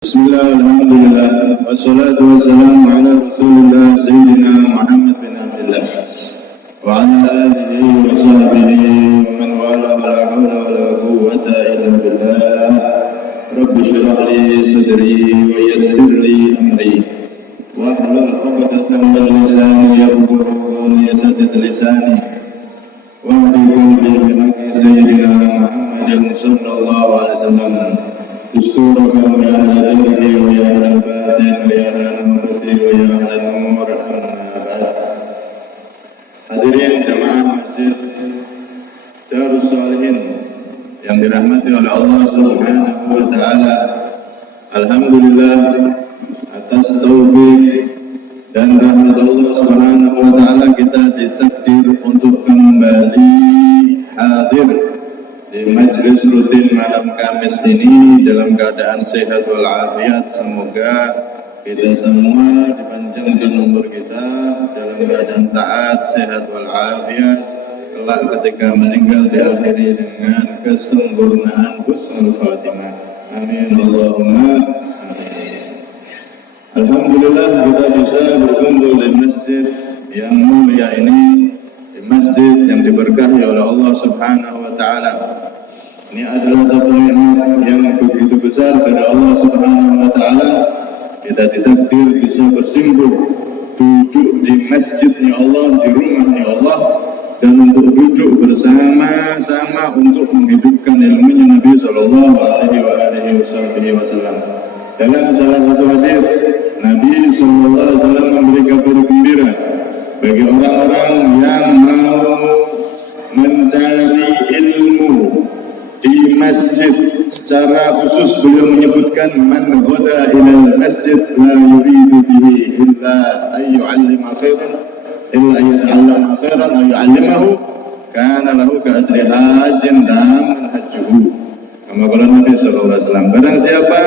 Bismillah, alhamdulillah, wassalatu wassalamu ala rasulillah Sayyidina Muhammad bin Abdullah wa ala alihi wa sahbihi wa man wala wa la hawla wa la quwwata illa billah. Rabbi shrah li sadri wa yassir li amri wa hlul 'uqdatam min lisani yafqahu qawli, saddid lisani wa hdini bi hadi Sayyidina Muhammadin sallallahu alaihi wasallam. Dusturaka wa ya al-ilmi wa ya al-batin wa ya al-murti wa ya al-nur, amma ba'd. Hadirin jamaah Masjid Darus Salihin yang dirahmati oleh Allah Subhanahu wa taala. Alhamdulillah atas taufik dan rahmat Allah Subhanahu wa taala kita ditakdir untuk kembali hadir di majelis rutin malam Kamis ini dalam keadaan sehat walafiat. Semoga kita semua dipanjangkan umur kita dalam keadaan taat, sehat walafiat, kelak ketika meninggal diakhiri dengan kesempurnaan husnul khatimah. Amin Allahumma amin. Alhamdulillah kita bisa berkumpul di masjid yang mulia ini, di masjid yang diberkahi oleh Allah Subhanahu wa taala. Ini adalah satu nikmat yang begitu besar dari Allah Subhanahu wa taala. Kita ditakdir bisa bersimpuh duduk di masjidnya Allah, di rumahnya Allah, dan untuk duduk bersama-sama untuk menghidupkan ilmunya Nabi sallallahu alaihi wasallam. Dalam salah satu hadis Nabi sallallahu alaihi wasallam memberi kabar gembira bagi orang-orang yang mau mencari ilmu di masjid. Secara khusus beliau menyebutkan man ghada ila masjid la yuridu bihi illa ayyu'allima khairan illa ayyu'allama khairan aw yu'allimahu kana lahu ka ajri hajjin lam hajjuhu. Kama qala Nabi sallallahu alaihi wasallam, barang siapa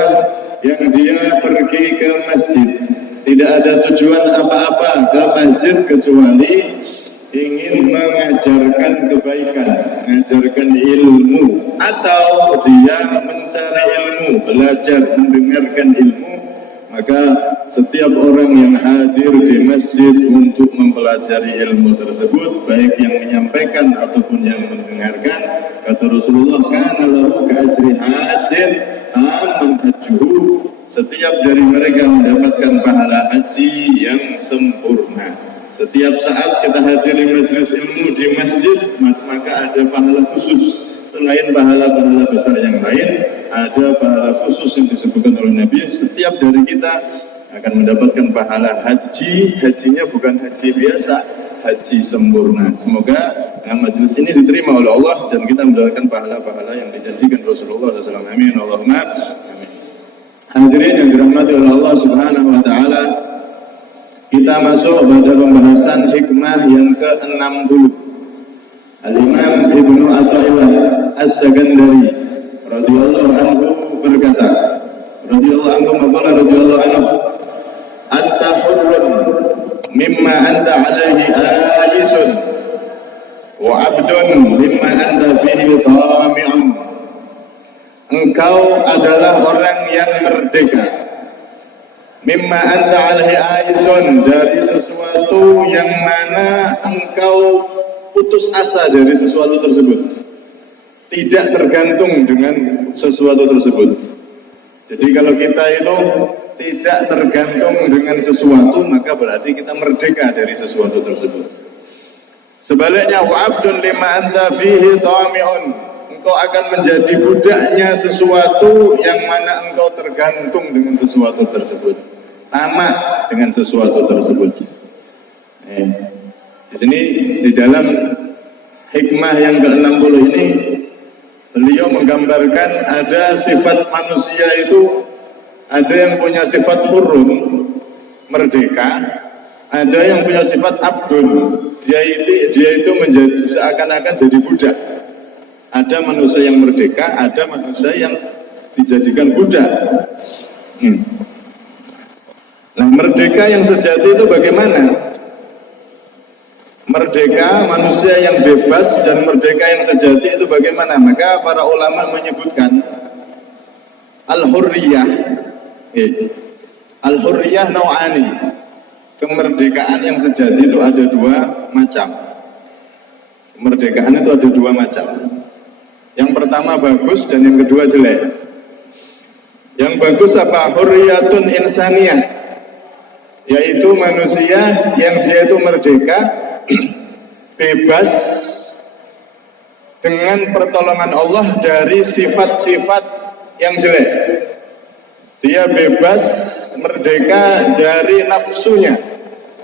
yang dia pergi ke masjid tidak ada tujuan apa-apa ke masjid kecuali ingin mengajarkan kebaikan, mengajarkan ilmu, atau dia mencari ilmu, belajar, mendengarkan ilmu, maka setiap orang yang hadir di masjid untuk mempelajari ilmu tersebut, baik yang menyampaikan ataupun yang mendengarkan, kata Rasulullah, kana lahu ka'ajri hajjin amman hajjuhu, setiap dari mereka mendapatkan pahala haji yang sempurna. Setiap saat kita hadir di majelis ilmu di masjid, maka ada pahala khusus. Selain pahala-pahala besar yang lain, ada pahala khusus yang disebutkan oleh Nabi. Setiap dari kita akan mendapatkan pahala haji. Hajinya bukan haji biasa, haji sempurna. Semoga majelis ini diterima oleh Allah dan kita mendapatkan pahala-pahala yang dijanjikan Rasulullah SAW. Amin Allahumma amin. Hadirin yang dirahmati oleh Allah Subhanahu wa taala, kita masuk pada pembahasan hikmah yang ke-60. Al-Imam Ibnu Athaillah As-Sakandari radhiyallahu anhu berkata, radhiyallahu anhu maqala radhiyallahu anhu, anta hurrun mimma anta alaihi aisun wa abdun mimma anta fihi tami'un. Engkau adalah orang yang merdeka, mimma anta alaihi aisun, dari sesuatu yang mana engkau putus asa dari sesuatu tersebut, tidak tergantung dengan sesuatu tersebut. Jadi kalau kita itu tidak tergantung dengan sesuatu, maka berarti kita merdeka dari sesuatu tersebut. Sebaliknya, wa abdun lima anta fihi tami'un, engkau akan menjadi budaknya sesuatu yang mana engkau tergantung dengan sesuatu tersebut, tamak dengan sesuatu tersebut. Di sini di dalam hikmah yang ke-60 ini beliau menggambarkan ada sifat manusia itu, ada yang punya sifat hurun, merdeka, ada yang punya sifat abdun, dia itu menjadi seakan-akan jadi budak. Ada manusia yang merdeka, ada manusia yang dijadikan budak. Nah, merdeka yang sejati itu bagaimana? Merdeka, manusia yang bebas, dan merdeka yang sejati itu bagaimana? Maka para ulama menyebutkan al-hurriyah Al-hurriyah nau'ani. Kemerdekaan yang sejati itu ada dua macam. Kemerdekaan itu ada dua macam. Yang pertama bagus dan yang kedua jelek. Yang bagus apa? Hurriyatun insaniyah, yaitu manusia yang dia itu merdeka, bebas dengan pertolongan Allah dari sifat-sifat yang jelek. Dia bebas, merdeka dari nafsunya,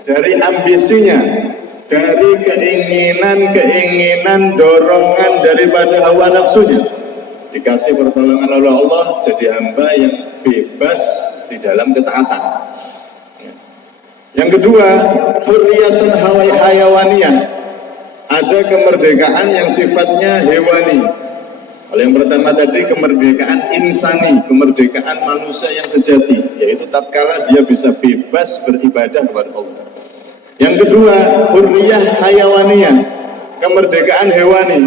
dari ambisinya, dari keinginan-keinginan, dorongan daripada hawa nafsunya. Dikasih pertolongan oleh Allah, jadi hamba yang bebas di dalam ketaatan. Yang kedua, hurriyatun hayawaniyah. Ada kemerdekaan yang sifatnya hewani. Kalau yang pertama tadi kemerdekaan insani, kemerdekaan manusia yang sejati, yaitu tatkala dia bisa bebas beribadah kepada Allah. Yang kedua, hurriyah hayawaniyah, kemerdekaan hewani.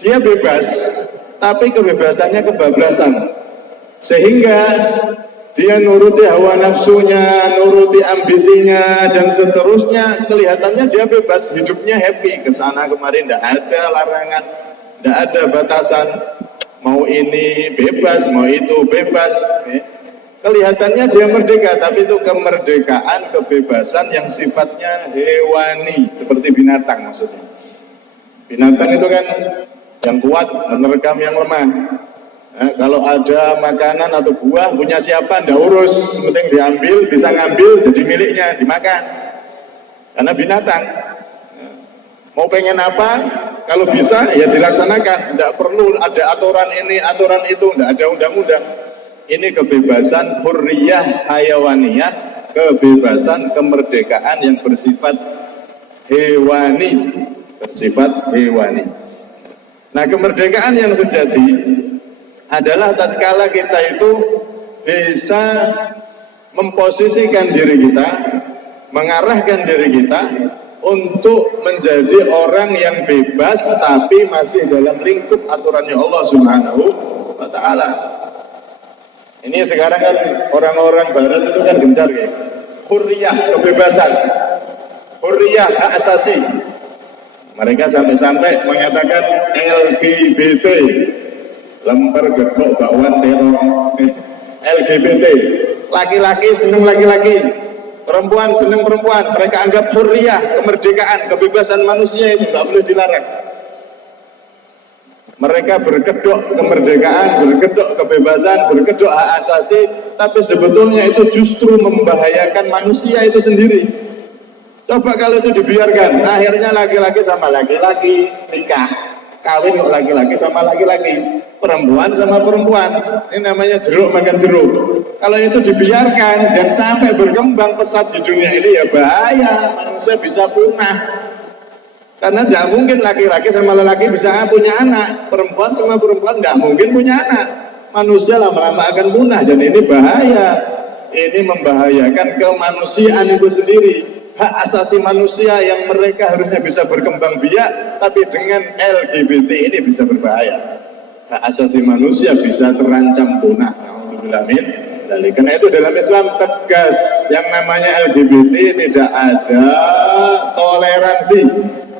Dia bebas, tapi kebebasannya kebablasan, sehingga dia nuruti hawa nafsunya, nuruti ambisinya, dan seterusnya. Kelihatannya dia bebas, hidupnya happy, kesana kemarin tidak ada larangan, tidak ada batasan, mau ini bebas, mau itu bebas. Kelihatannya dia merdeka, tapi itu kemerdekaan, kebebasan yang sifatnya hewani, seperti binatang maksudnya. Binatang itu kan yang kuat menerkam yang lemah. Kalau ada makanan atau buah punya siapa ndak urus, penting diambil, bisa ngambil, jadi miliknya, dimakan. Karena binatang. Mau pengen apa, kalau bisa ya dilaksanakan, tidak perlu ada aturan ini, aturan itu, tidak ada undang-undang. Ini kebebasan hurriyah hayawaniyah, kebebasan kemerdekaan yang bersifat hewani, bersifat hewani. Nah, kemerdekaan yang sejati adalah tatkala kita itu bisa memposisikan diri kita, mengarahkan diri kita untuk menjadi orang yang bebas tapi masih dalam lingkup aturannya Allah Subhanahu wa ta'ala. Ini sekarang kan orang-orang barat itu kan gencar ya, hurriyah, kebebasan, hurriyah, hak asasi. Mereka sampai-sampai mengatakan LGBT, lempar gedok bakwan teror. LGBT, laki-laki seneng laki-laki, perempuan seneng perempuan. Mereka anggap hurriyah, kemerdekaan, kebebasan manusia itu nggak boleh dilarang. Mereka berkedok kemerdekaan, berkedok kebebasan, berkedok hak asasi, tapi sebetulnya itu justru membahayakan manusia itu sendiri. Coba kalau itu dibiarkan, akhirnya laki-laki sama laki-laki nikah, kawin kok laki-laki sama laki-laki, perempuan sama perempuan. Ini namanya jeruk makan jeruk. Kalau itu dibiarkan dan sampai berkembang pesat di dunia ini, ya bahaya, manusia bisa punah. Karena tidak mungkin laki-laki sama lelaki bisa punya anak, perempuan sama perempuan tidak mungkin punya anak. Manusia lama-lama akan punah, dan ini bahaya. Ini membahayakan kemanusiaan itu sendiri. Hak asasi manusia yang mereka harusnya bisa berkembang biak, tapi dengan LGBT ini bisa berbahaya. Hak asasi manusia bisa terancam punah. Alhamdulillah. Jadi karena itu dalam Islam tegas, yang namanya LGBT tidak ada toleransi.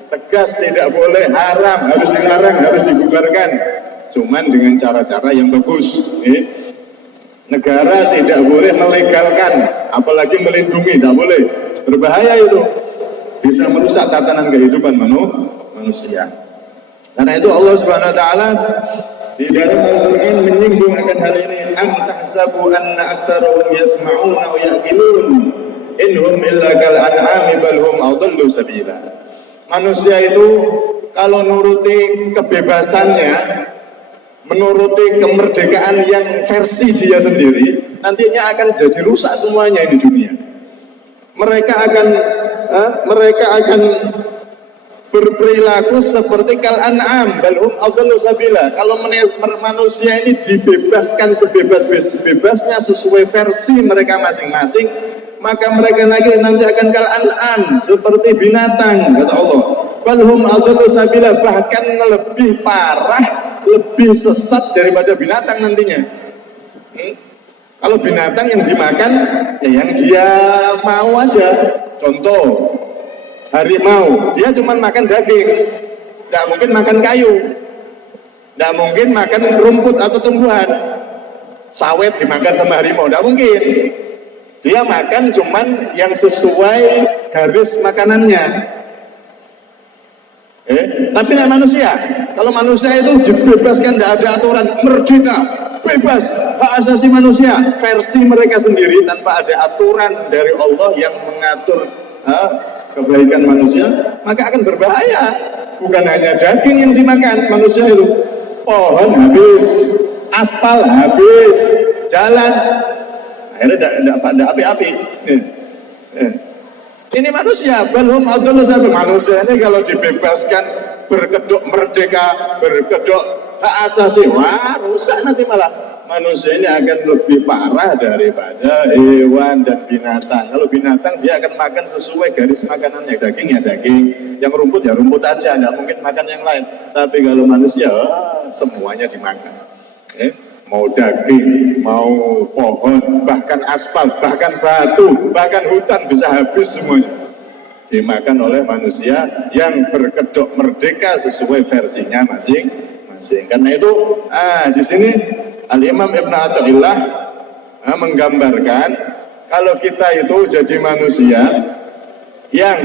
Tegas, tidak boleh, haram, harus dilarang, harus dibubarkan. Cuman dengan cara-cara yang bagus. Negara tidak boleh melegalkan, apalagi melindungi, tidak boleh. Berbahaya itu, bisa merusak tatanan kehidupan manusia. Karena itu Allah Subhanahu Wa Taala di dalam Al-Quran menyinggung akan hal ini. Am tahsabu anna aktsarahum yasma'una wa ya'qilun inhum illa kal an'ami bal hum adallu sabila. Manusia itu kalau nuruti kebebasannya, menuruti kemerdekaan yang versi dia sendiri, nantinya akan jadi rusak semuanya di dunia. Mereka akan berperilaku seperti kal an'am bal hum adallu sabila. Kalau manusia ini dibebaskan sebebas-bebasnya sesuai versi mereka masing-masing, maka mereka nanti akan kal an'am, seperti binatang, kata Allah. Bal hum adallu sabila, bahkan lebih parah, lebih sesat daripada binatang nantinya. Kalau binatang yang dimakan ya yang dia mau aja. Contoh harimau, dia cuma makan daging, tidak mungkin makan kayu, tidak mungkin makan rumput atau tumbuhan. Sawit dimakan sama harimau, tidak mungkin. Dia makan cuman yang sesuai garis makanannya. Tapi tidak manusia. Kalau manusia itu dibebaskan, tidak ada aturan, merdeka, bebas, hak asasi manusia, versi mereka sendiri tanpa ada aturan dari Allah yang mengatur kebaikan manusia, maka akan berbahaya. Bukan hanya daging yang dimakan manusia itu, pohon habis, aspal habis, jalan akhirnya tidak api-api. Ini manusia, belum manusia ini kalau dibebaskan berkedok merdeka, berkedok hak asasi, wah rusak nanti malah. Manusia ini akan lebih parah daripada hewan dan binatang. Kalau binatang dia akan makan sesuai garis makanannya, daging ya daging, yang rumput ya rumput aja, tidak mungkin makan yang lain. Tapi kalau manusia semuanya dimakan. Mau daging, mau pohon, bahkan aspal, bahkan batu, bahkan hutan bisa habis semuanya dimakan oleh manusia yang berkedok merdeka sesuai versinya masing-masing. Karena itu di sini Al-Imam Ibn Athaillah menggambarkan kalau kita itu jadi manusia yang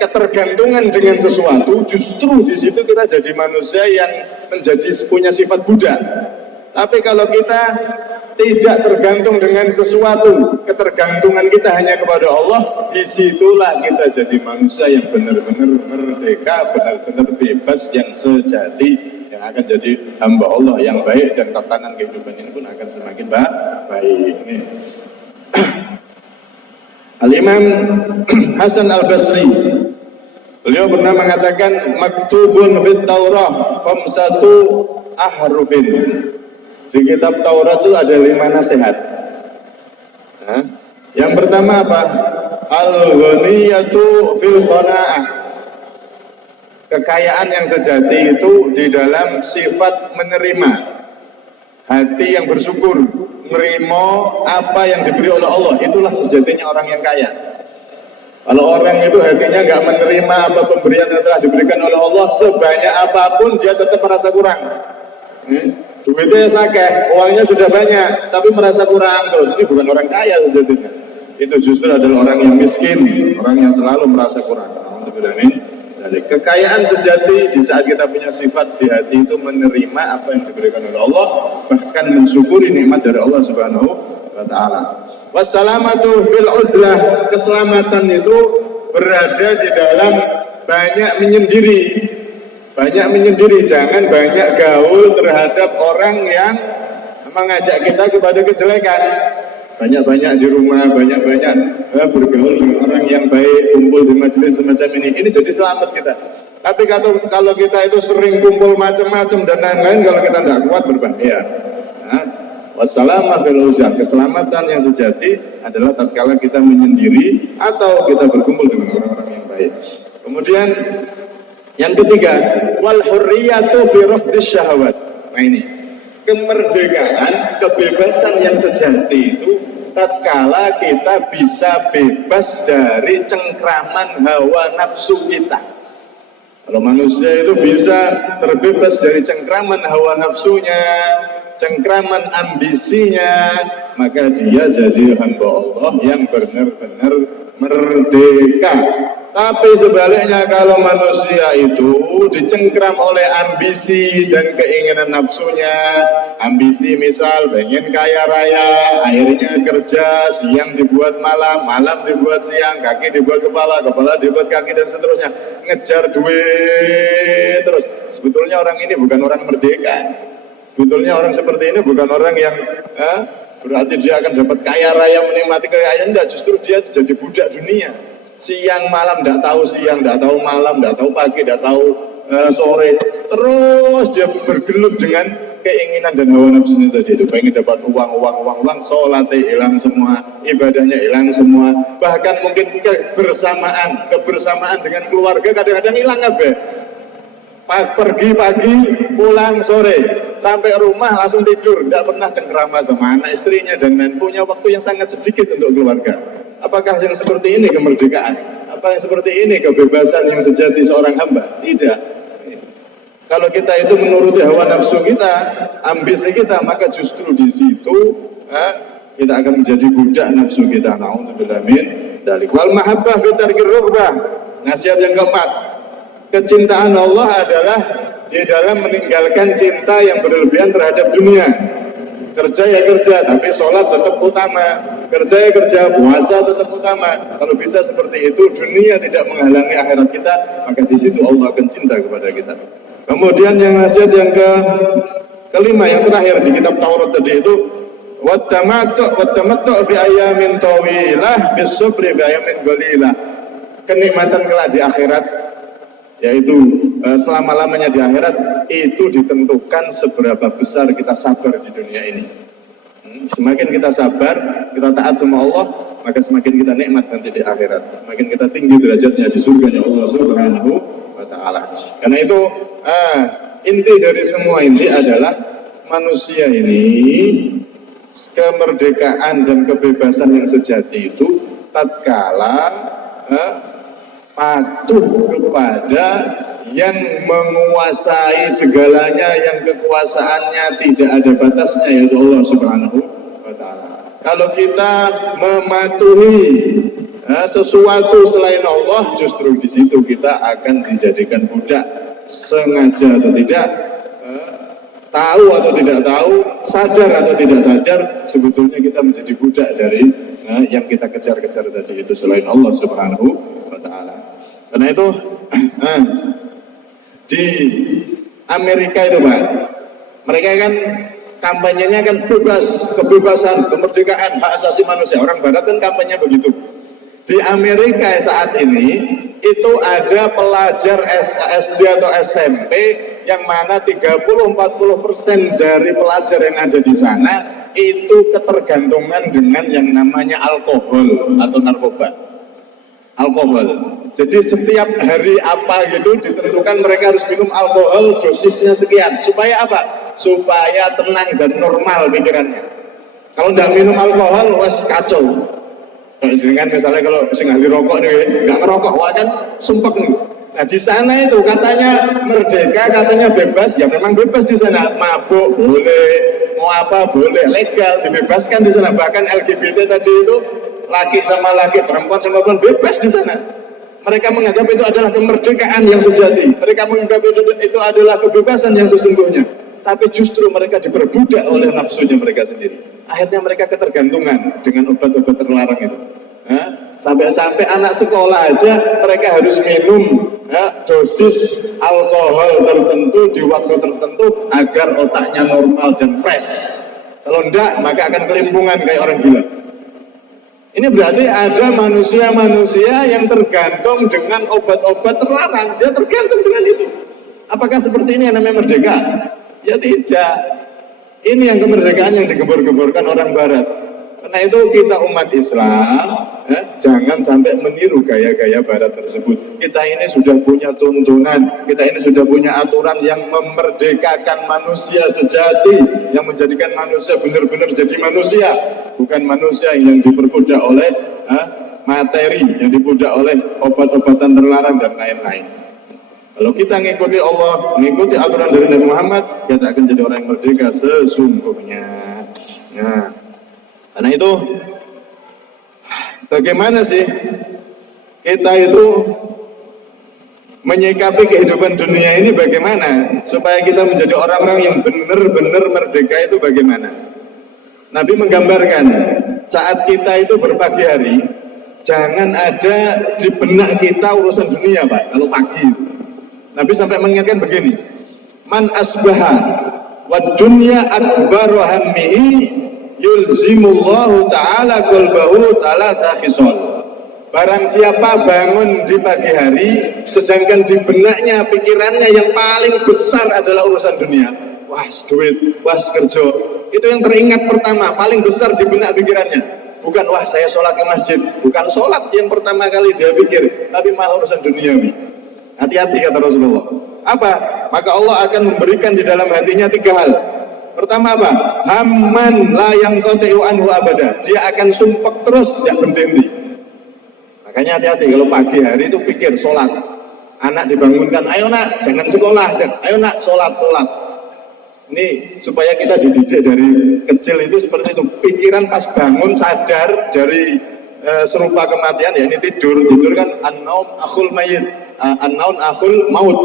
ketergantungan dengan sesuatu, justru di situ kita jadi manusia yang punya sifat budak. Tapi kalau kita tidak tergantung dengan sesuatu, ketergantungan kita hanya kepada Allah, disitulah kita jadi manusia yang benar-benar merdeka, benar-benar bebas, yang sejati, yang akan jadi hamba Allah yang baik, dan tatanan kehidupan ini pun akan semakin baik. Al-Imam Hasan Al-Basri, beliau pernah mengatakan, maktubun fit Taurah khamsatu ahrufin. Di kitab Taurat itu ada 5 nasihat. Yang pertama apa? Al-ghaniyatu fil qanaah. Kekayaan yang sejati itu di dalam sifat menerima, hati yang bersyukur, menerima apa yang diberi oleh Allah. Itulah sejatinya orang yang kaya. Kalau orang itu hatinya nggak menerima apa pemberian yang telah diberikan oleh Allah, sebanyak apapun dia tetap merasa kurang. Duitnya sakeh, uangnya sudah banyak, tapi merasa kurang terus. Ini bukan orang kaya sejatinya. Itu justru adalah orang yang miskin, orang yang selalu merasa kurang. Jadi kekayaan sejati di saat kita punya sifat di hati itu menerima apa yang diberikan oleh Allah, bahkan mensyukuri nikmat dari Allah Subhanahu wa taala. Wassalamatu fil uzlah, keselamatan itu berada di dalam banyak menyendiri. Banyak menyendiri, jangan banyak gaul terhadap orang yang mengajak kita kepada kejelekan. Banyak-banyak di rumah, banyak-banyak bergaul dengan orang yang baik, kumpul di majelis semacam ini. Ini jadi selamat kita. Tapi kalau kita itu sering kumpul macam-macam dan lain-lain, kalau kita tidak kuat berbahaya. Wassalamah fil uzlah, keselamatan yang sejati adalah tatkala kita menyendiri atau kita berkumpul dengan orang-orang yang baik. Kemudian yang ketiga, wal hurriyatu fi rafdis syahwat. Nah ini, kemerdekaan, kebebasan yang sejati itu tatkala kita bisa bebas dari cengkraman hawa nafsu kita. Kalau manusia itu bisa terbebas dari cengkraman hawa nafsunya, cengkraman ambisinya, maka dia jadi hamba Allah yang benar-benar merdeka. Tapi sebaliknya, kalau manusia itu dicengkram oleh ambisi dan keinginan nafsunya, ambisi misal pengen kaya raya, akhirnya kerja, siang dibuat malam, malam dibuat siang, kaki dibuat kepala, kepala dibuat kaki, dan seterusnya, ngejar duit terus. Sebetulnya orang ini bukan orang merdeka. Sebetulnya orang seperti ini bukan orang yang berarti dia akan dapat kaya raya, menikmati kekayaan. Tidak, justru dia jadi budak dunia. Siang malam tidak tahu siang, tidak tahu malam, tidak tahu pagi, tidak tahu sore. Terus dia bergelut dengan keinginan dan hawa nafsunya tadi itu. Pengen dapat uang, sholatnya hilang semua, ibadahnya hilang semua. Bahkan mungkin kebersamaan dengan keluarga kadang-kadang hilang apa? Pergi pagi, pulang sore, sampai rumah langsung tidur, tidak pernah cengkrama sama anak istrinya dan punya waktu yang sangat sedikit untuk keluarga. Apakah yang seperti ini kemerdekaan? Apa yang seperti ini kebebasan yang sejati seorang hamba? Tidak. Kalau kita itu menuruti hawa nafsu kita, ambisi kita, maka justru di situ kita akan menjadi budak nafsu kita. Na'udzubillah min dzalik. Wal mahabbah fi tarkir rughbah. Nasihat yang keempat, kecintaan Allah adalah di dalam meninggalkan cinta yang berlebihan terhadap dunia. Kerja ya kerja, tapi sholat tetap utama. Kerja ya kerja, puasa tetap utama. Kalau bisa seperti itu, dunia tidak menghalangi akhirat kita, maka di situ Allah akan cinta kepada kita. Kemudian yang nasihat yang kelima, yang terakhir di kitab Taurat tadi itu, wattamattu fi ayamin tawilah bisabri fi ayamin qalilah. Kenikmatan kelak di akhirat, yaitu selama-lamanya di akhirat, itu ditentukan seberapa besar kita sabar di dunia ini. Semakin kita sabar, kita taat sama Allah, maka semakin kita nikmat nanti di akhirat. Semakin kita tinggi derajatnya di surganya Allah Subhanahu wa ta'ala. Karena itu inti dari semua ini adalah manusia ini, kemerdekaan dan kebebasan yang sejati itu tatkala patuh kepada yang menguasai segalanya, yang kekuasaannya tidak ada batasnya, yaitu Allah Subhanahu wa ta'ala. Kalau kita mematuhi sesuatu selain Allah, justru di situ kita akan dijadikan budak, sengaja atau tidak, tahu atau tidak tahu, sadar atau tidak sadar, sebetulnya kita menjadi budak dari yang kita kejar-kejar tadi itu selain Allah Subhanahu wa ta'ala. Karena itu di Amerika itu Pak, mereka kan kampanyenya kan bebas, kebebasan, kemerdekaan, hak asasi manusia. Orang Barat kan kampanye begitu. Di Amerika saat ini itu ada pelajar SD atau SMP yang mana 30-40% dari pelajar yang ada di sana itu ketergantungan dengan yang namanya alkohol atau narkoba. Alkohol. Jadi setiap hari apa gitu ditentukan mereka harus minum alkohol, dosisnya sekian. Supaya apa? Supaya tenang dan normal pikirannya. Kalau tidak minum alkohol, wes kacau. Dengan misalnya kalau sing ahli rokok nih, nggak ngerokok, wah kan sumpek nih. Nah di sana itu katanya merdeka, katanya bebas, ya memang bebas di sana. Mabuk boleh, mau apa boleh, legal, dibebaskan di sana. Bahkan LGBT tadi itu laki sama laki, perempuan sama perempuan bebas di sana. Mereka menganggap itu adalah kemerdekaan yang sejati. Mereka menganggap itu adalah kebebasan yang sesungguhnya. Tapi justru mereka diperbudak oleh nafsunya mereka sendiri. Akhirnya mereka ketergantungan dengan obat-obat terlarang itu. Sampai-sampai anak sekolah aja mereka harus minum dosis alkohol tertentu di waktu tertentu agar otaknya normal dan fresh. Kalau enggak, maka akan kelimpungan kayak orang gila. Ini berarti ada manusia-manusia yang tergantung dengan obat-obat terlarang. Dia tergantung dengan itu. Apakah seperti ini yang namanya merdeka? Ya tidak. Ini yang kemerdekaan yang digembor-gemborkan orang Barat. Karena itu kita umat Islam jangan sampai meniru gaya-gaya Barat tersebut. Kita ini sudah punya tuntunan, kita ini sudah punya aturan yang memerdekakan manusia sejati, yang menjadikan manusia benar-benar jadi manusia, bukan manusia yang diperbudak oleh materi, yang diperbudak oleh obat-obatan terlarang dan lain-lain. Kalau kita ngikuti Allah, ngikuti aturan dari Nabi Muhammad, kita akan jadi orang yang merdeka sesungguhnya. Nah, karena itu bagaimana sih kita itu menyikapi kehidupan dunia ini, bagaimana supaya kita menjadi orang-orang yang benar-benar merdeka itu bagaimana? Nabi menggambarkan saat kita itu berpagi hari, jangan ada di benak kita urusan dunia Pak, kalau pagi itu. Nabi sampai mengingatkan begini, man asbaha wa dunya akbaru hammihi yulzimullahu ta'ala qalbahu thalatha khisal. Barang siapa bangun di pagi hari sedangkan di benaknya, pikirannya yang paling besar adalah urusan dunia, was duit, was kerja, itu yang teringat pertama, paling besar di benak pikirannya. Bukan wah saya sholat ke masjid, bukan sholat yang pertama kali dia pikir, tapi malah urusan duniawi. Hati-hati kata Rasulullah. Apa? Maka Allah akan memberikan di dalam hatinya 3 hal. Pertama apa? Hamman la yang qati'u anhu abada. Dia akan sumpek terus, tidak berhenti. Makanya hati-hati kalau pagi hari itu pikir sholat. Anak dibangunkan, ayo nak, jangan sekolah, ayo nak, sholat. Ini supaya kita dididik dari kecil itu seperti itu. Pikiran pas bangun sadar dari serupa kematian, ya ini tidur kan an-naum akhul mayit, an-naum akhul maut.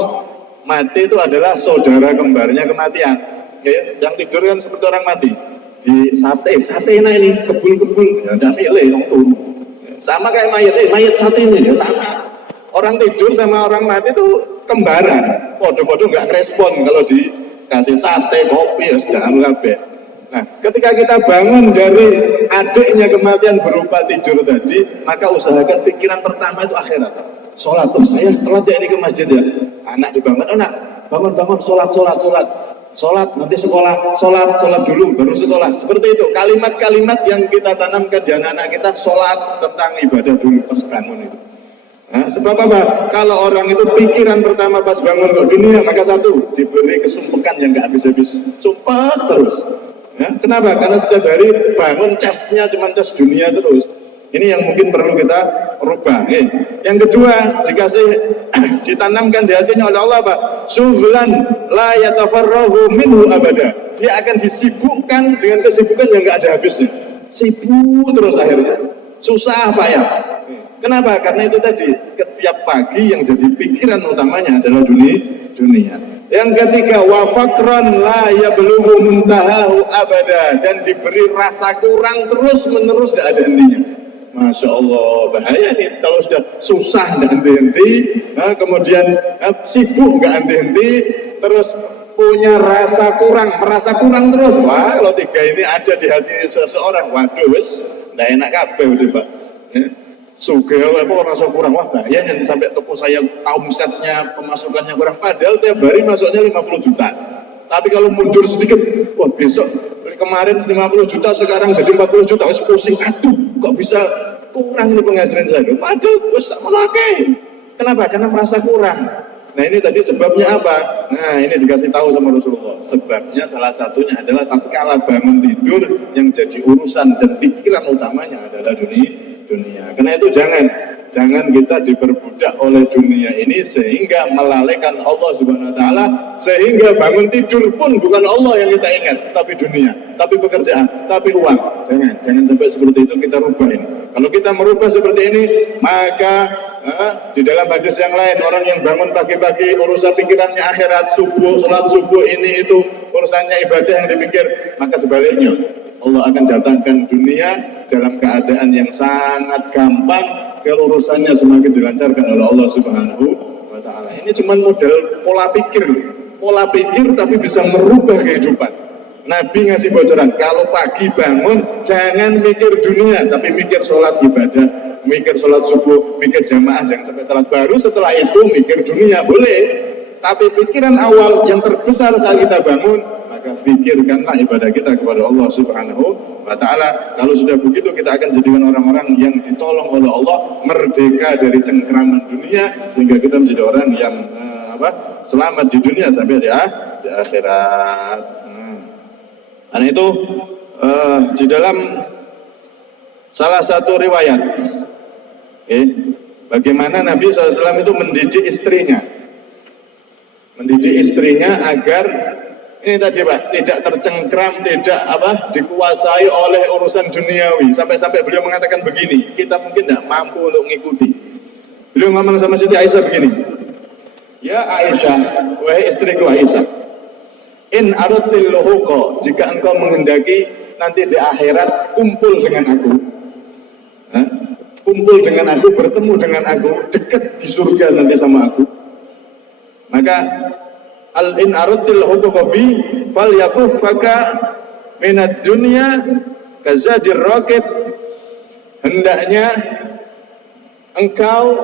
Mati itu adalah saudara kembarnya kematian. Ya, yang tidur kan seperti orang mati. Di sate enak ini, kebul-kebul, ya tidak milih, turun. Sama kayak mayat sate ini, ya sama. Orang tidur sama orang mati itu kembaran. Podo-podo nggak respon kalau dikasih sate, kopi, ya sudah kabeh. Nah, ketika kita bangun dari adiknya kematian berupa tidur tadi, maka usahakan pikiran pertama itu akhirat. Sholat, saya telat ya ini ke masjid ya. Anak dibangun, anak bangun, sholat, nanti sekolah, sholat dulu, baru sekolah. Seperti itu, kalimat-kalimat yang kita tanamkan di anak-anak kita, sholat tentang ibadah dulu pas bangun itu. Nah, sebab apa? Kalau orang itu pikiran pertama pas bangun ke dunia, maka satu, diberi kesumpekan yang gak habis-habis, sumpah terus. Ya, kenapa? Karena setiap hari bangun casnya cuma cas dunia terus. Ini yang mungkin perlu kita rubah. Yang kedua, ditanamkan di hatinya oleh Allah apa? Syughlan la yatafarrahu minhu abada. Dia akan disibukkan dengan kesibukan yang nggak ada habisnya. Sibuk terus akhirnya. Susah payah. Kenapa? Karena itu tadi, setiap pagi yang jadi pikiran utamanya adalah dunia. Yang ketiga, wa faqran la yablughu muntahahu abada, dan diberi rasa kurang terus menerus nggak ada hentinya. Masya Allah, bahaya nih kalau sudah susah nggak henti-henti, kemudian sibuk nggak henti-henti, terus punya merasa kurang terus. Wah, kalau 3 ini ada di hati seseorang, waduh wis nggak enak kabeh udah Pak. Sugih apa merasa kurang, wah bahaya nanti sampai toko saya omsetnya, pemasukannya kurang, padahal tiap hari masuknya 50 juta. Tapi kalau mundur sedikit, wah besok kemarin 50 juta sekarang jadi 40 juta, wis pusing, aduh kok bisa kurang ini penghasilan saya, padahal wis tak melakai. Kenapa? Karena merasa kurang. Nah ini tadi sebabnya apa? Nah ini dikasih tahu sama Rasulullah. Sebabnya salah satunya adalah tatkala bangun tidur yang jadi urusan dan pikiran utamanya adalah dunia. Karena itu jangan kita diperbudak oleh dunia ini sehingga melalaikan Allah Subhanahu wa taala, sehingga bangun tidur pun bukan Allah yang kita ingat, tapi dunia, tapi pekerjaan, tapi uang. Jangan sampai seperti itu, kita rubah ini. Kalau kita merubah seperti ini, maka di dalam hadis yang lain, orang yang bangun pagi-pagi urusan pikirannya akhirat, sholat subuh ini itu urusannya ibadah yang dipikir, maka sebaliknya Allah akan datangkan dunia dalam keadaan yang sangat gampang kalau urusannya semakin dilancarkan oleh Allah Subhanahu wa taala. Ini cuma model pola pikir tapi bisa merubah kehidupan. Nabi ngasih bocoran, kalau pagi bangun jangan mikir dunia tapi mikir sholat ibadah, mikir sholat subuh, mikir jamaah, jangan sampai telat. Baru setelah itu mikir dunia boleh, tapi pikiran awal yang terbesar saat kita bangun, maka pikirkanlah ibadah kita kepada Allah Subhanahu wa ta'ala. Kalau sudah begitu, kita akan jadikan orang-orang yang ditolong oleh Allah, merdeka dari cengkraman dunia, sehingga kita menjadi orang yang selamat di dunia sampai di akhirat. Karena itu di dalam salah satu riwayat, bagaimana Nabi SAW itu mendidik istrinya agar ini tadi Pak, tidak tercengkram, tidak dikuasai oleh urusan duniawi. Sampai-sampai beliau mengatakan begini, kita mungkin tidak mampu untuk mengikuti. Beliau ngomong sama Siti Aisyah begini, ya Aisyah, wahai istriku Aisyah, in aradtil luhuqa, jika engkau menghendaki nanti di akhirat kumpul dengan aku, bertemu dengan aku, dekat di surga nanti sama aku, maka in aradtil luhuqa bi fal yakufaka minad dunya kazadir raqib, hendaknya engkau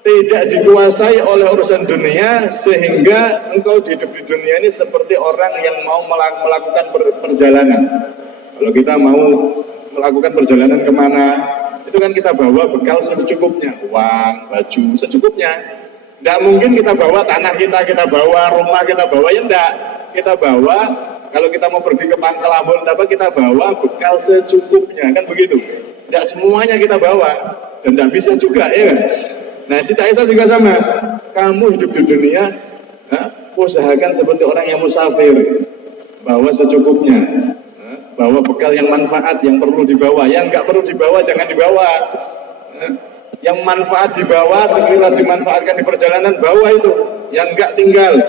tidak dikuasai oleh urusan dunia sehingga engkau hidup di dunia ini seperti orang yang mau melakukan perjalanan. Kalau kita mau melakukan perjalanan kemana, itu kan kita bawa bekal secukupnya, uang, baju secukupnya. Tidak mungkin kita bawa tanah kita bawa rumah, kita bawa, ya enggak. Kita bawa, kalau kita mau pergi ke Pangkalabon, kita bawa bekal secukupnya, kan begitu. Tidak semuanya kita bawa, dan tidak bisa juga, ya. Nah, Siti Aisyah juga sama. Kamu hidup di dunia, usahakan seperti orang yang musafir, bawa secukupnya, bawa bekal yang manfaat, yang perlu dibawa, yang nggak perlu dibawa jangan dibawa. Yang manfaat dibawa, sekiranya dimanfaatkan di perjalanan, bawa itu, yang nggak tinggal.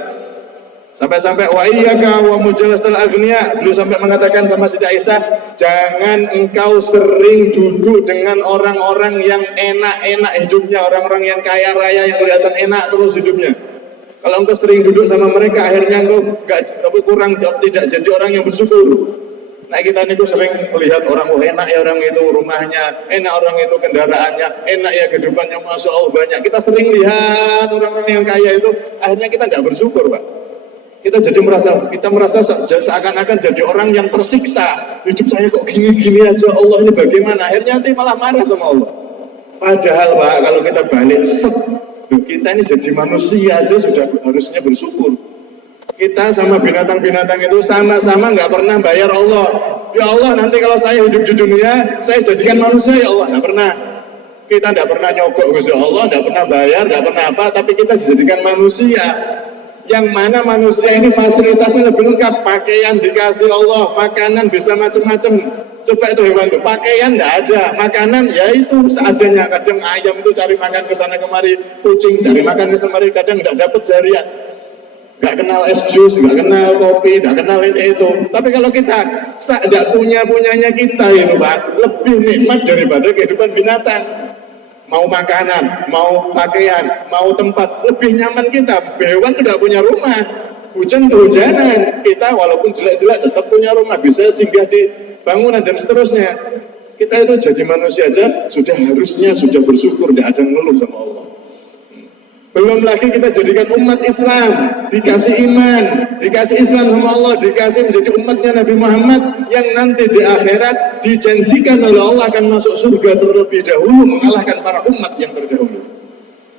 Sampai-sampai wa iyyaka wa mujalasatal aghnia, beliau sampai mengatakan sama Siti Aisyah, jangan engkau sering duduk dengan orang-orang yang enak-enak hidupnya, orang-orang yang kaya raya yang kelihatan enak terus hidupnya. Kalau engkau sering duduk sama mereka, akhirnya engkau kurang tidak jadi orang yang bersyukur. Nah, kita itu sering melihat orang, enak ya orang itu rumahnya, enak orang itu kendaraannya, enak ya kehidupannya, masya Allah banyak. Kita sering lihat orang-orang yang kaya itu, akhirnya kita tidak bersyukur, Pak. Kita merasa seakan-akan jadi orang yang tersiksa. Hidup saya kok gini-gini aja, Allah ini bagaimana? Akhirnya nanti malah marah sama Allah. Padahal Pak, kalau kita balik, kita ini jadi manusia aja sudah harusnya bersyukur. Kita sama binatang-binatang itu sama-sama nggak pernah bayar Allah. Ya Allah, nanti kalau saya hidup di dunia, saya jadikan manusia, ya Allah. Nggak pernah. Kita nggak pernah nyogok, ya Allah, nggak pernah bayar, nggak pernah apa, tapi kita dijadikan manusia. Yang mana manusia ini fasilitasnya lebih lengkap, pakaian dikasih Allah, makanan bisa macam-macam. Coba itu hewan itu, pakaian tidak ada, makanan ya itu seadanya. Kadang ayam itu cari makan ke sana kemari, kucing cari makan ke sana kemari, kadang tidak dapat seharian. Nggak kenal es jus, nggak kenal kopi, nggak kenal ini itu. Tapi kalau kita tidak punyanya kita itu Pak, lebih nikmat daripada kehidupan binatang. Mau makanan, mau pakaian, mau tempat, lebih nyaman kita. Hewan tidak punya rumah, hujan kehujanan, kita walaupun jelek-jelek tetap punya rumah, bisa singgah di bangunan dan seterusnya. Kita itu jadi manusia aja sudah bersyukur, tidak ada ngeluh sama Allah. Belum lagi kita jadikan umat Islam, dikasih iman, dikasih Islam sama Allah, dikasih menjadi umatnya Nabi Muhammad yang nanti di akhirat dijanjikan oleh Allah akan masuk surga terlebih dahulu, mengalahkan para umat yang terdahulu.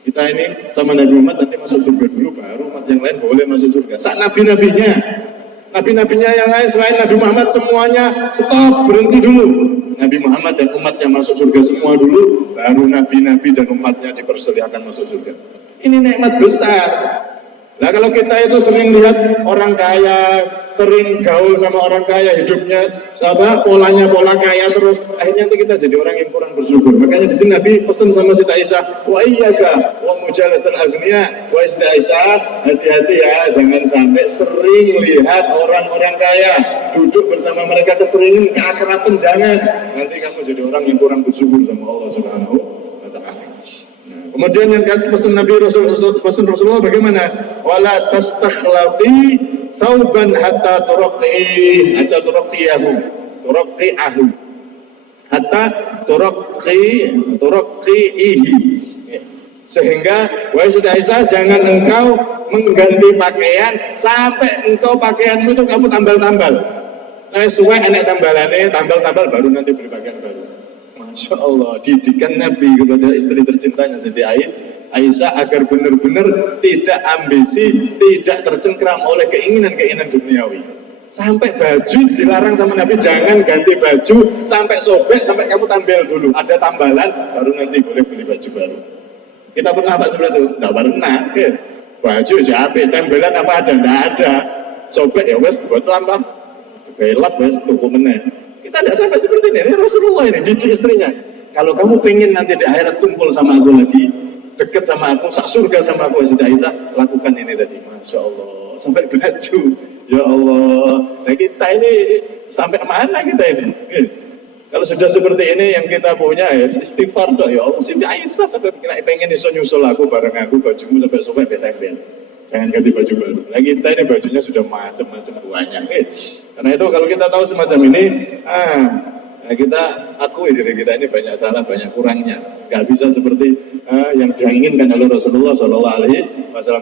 Kita ini sama Nabi Muhammad nanti masuk surga dulu, baru umat yang lain boleh masuk surga. Saat nabi-nabinya yang lain selain Nabi Muhammad semuanya stop, berhenti dulu. Nabi Muhammad dan umatnya masuk surga semua dulu, baru nabi-nabi dan umatnya dipersilakan masuk surga. Ini nikmat besar. Nah, kalau kita itu sering lihat orang kaya, sering gaul sama orang kaya, hidupnya polanya pola kaya terus, akhirnya nanti kita jadi orang yang kurang bersyukur. Makanya di sini Nabi pesan sama Siti Aisyah, wa iyyaka wa mujalasatal aghnia, wa Siti Aisyah, hati-hati ya, jangan sampai sering lihat orang-orang kaya, duduk bersama mereka keseringan, keakraban, jangan. Nanti kamu jadi orang yang kurang bersyukur sama Allah Subhanahu wa ta'ala. Kemudian yang pesan Nabi Rasulullah bagaimana? Wala tastakhlati thawban hatta turaqqihi. Sehingga wahai Siti Aisyah, jangan engkau mengganti pakaian sampai engkau pakaianmu itu kamu tambal-tambal. Nah, suwe enek tambalannya, tambal-tambal baru nanti beli pakaian baru. Masya Allah, didikan Nabi kepada istri tercintanya Siti Aisyah agar benar-benar tidak ambisi, tidak tercengkram oleh keinginan-keinginan duniawi. Sampai baju dilarang sama Nabi, jangan ganti baju sampai sobek, sampai kamu tampil dulu. Ada tambalan, baru nanti boleh beli baju baru. Kita pernah Pak seperti itu? Tidak pernah. Baju siapa? Tembelan apa ada? Tidak ada. Sobek ya wes buat lambang. Gelap wes tuku meneh. Kita tidak sampai seperti ini Rasulullah ini, didik istrinya. Kalau kamu pengen nanti di akhirat kumpul sama aku lagi, dekat sama aku, sak surga sama aku, Siti Aisyah, lakukan ini tadi. Masya Allah, sampai baju. Ya Allah, nah kita ini sampai mana kita ini? Kalau sudah seperti ini yang kita punya ya istighfar dong, ya Allah. Siti Aisyah sampai pengen nyusul aku bareng aku, bajumu sampai tempel. Jangan ganti baju baru. Nah kita ini bajunya sudah macam-macam banyak. Karena itu kalau kita tahu semacam ini, nah kita akui diri kita ini banyak salah, banyak kurangnya. Gak bisa seperti yang diinginkan oleh Rasulullah SAW.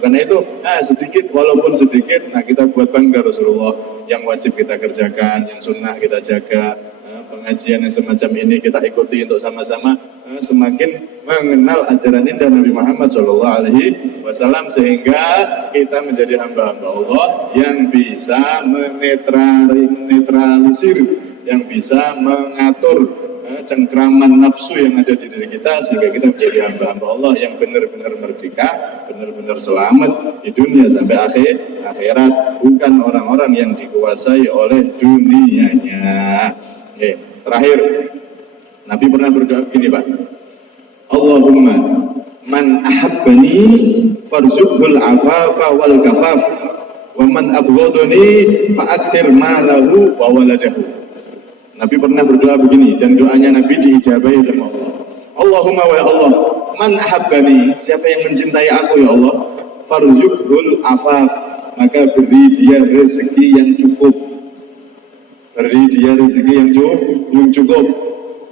Karena itu sedikit, walaupun sedikit, nah kita buat bangga Rasulullah. Yang wajib kita kerjakan, yang sunnah kita jaga, pengajian yang semacam ini kita ikuti untuk sama-sama semakin mengenal ajaran indah Nabi Muhammad SAW, sehingga kita menjadi hamba-hamba Allah yang bisa menetralisir, yang bisa mengatur cengkraman nafsu yang ada di diri kita, sehingga kita menjadi hamba-hamba Allah yang benar-benar merdeka, benar-benar selamat di dunia sampai akhirat, bukan orang-orang yang dikuasai oleh dunianya. Terakhir, Nabi pernah berdoa begini, Pak. Allahumma man ahabbani farzuqhul afafa wal kafaf wa man abghadani fa'akthir malahu wa waladahu. Nabi pernah berdoa begini, dan doanya Nabi diijabahi oleh Allah. Allahumma wa ya Allah, man ahabbani, siapa yang mencintai aku ya Allah, farzuqhul afaf, maka beri dia rezeki yang cukup. Beri dia rezeki yang cukup.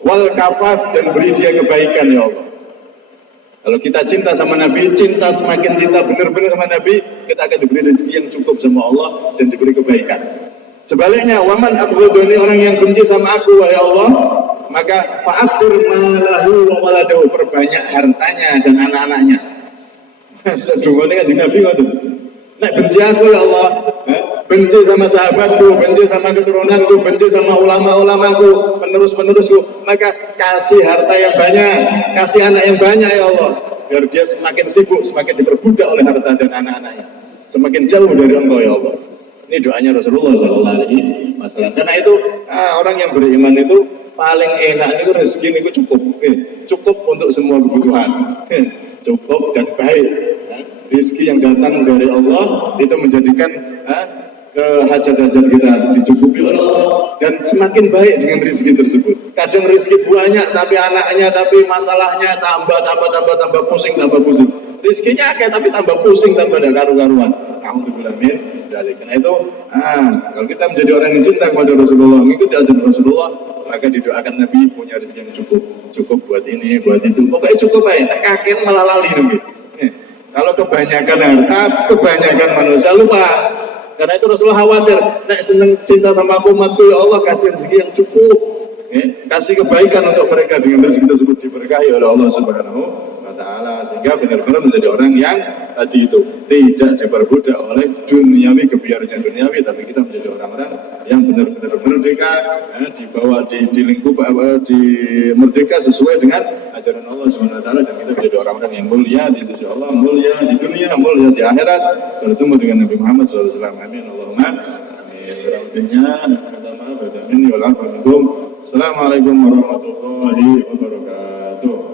Wal kafaf, dan beri dia kebaikan ya Allah. Kalau kita cinta sama Nabi, semakin cinta benar-benar sama Nabi, kita akan diberi rezeki yang cukup sama Allah dan diberi kebaikan. Sebaliknya, waman abghadani, orang yang benci sama aku wahai Allah, maka fa'akhir malahu wa waladahu, perbanyak hartanya dan anak-anaknya. Sedungane kanjeng Nabi ngoten. Nek benci aku ya Allah, benci sama sahabatku, benci sama keturunanku, benci sama ulama-ulamaku, penerus-penerusku, maka kasih harta yang banyak, kasih anak yang banyak ya Allah, biar dia semakin sibuk, semakin diperbudak oleh harta dan anak-anaknya, semakin jauh dari Engkau ya Allah. Ini doanya Rasulullah SAW. Karena itu orang yang beriman itu paling enak itu rezeki itu cukup untuk semua kebutuhan, cukup dan baik. Rezeki yang datang dari Allah itu menjadikan hajat-hajat kita dicukupi oleh Allah, dan semakin baik dengan rezeki tersebut. Kadang rezeki banyak tapi anaknya, tapi masalahnya tambah pusing. Rezekinya akeh tapi tambah pusing, tambah ada karu-karuan. Alhamdulillah min. Karena itu, kalau kita menjadi orang yang cinta kepada Rasulullah, mengikuti ajaran Rasulullah, maka didoakan Nabi punya rezeki yang cukup buat ini, buat itu. Pokoknya cukup aja. Kakek malah lali Nabi. Kalau kebanyakan harta, kebanyakan manusia lupa. Karena itu Rasulullah khawatir, nek seneng cinta sama aku, umatku ya Allah, kasih rezeki yang cukup, kasih kebaikan untuk mereka, dengan rezeki tersebut diberkahi oleh Allah Subhanahu wa Ta'ala, sehingga benar-benar menjadi orang yang tadi itu tidak diperbudak oleh duniawi, kebiarannya duniawi, tapi kita menjadi orang-orang yang benar-benar merdeka, dibawa di lingkup di merdeka sesuai dengan ajaran Allah Subhanahu wa Ta'ala, dan kita menjadi orang-orang yang mulia di sisi Allah, mulia di dunia, mulia di akhirat, bertemu dengan Nabi Muhammad SAW. Amin Allahumma amin. Assalamualaikum warahmatullahi wabarakatuh.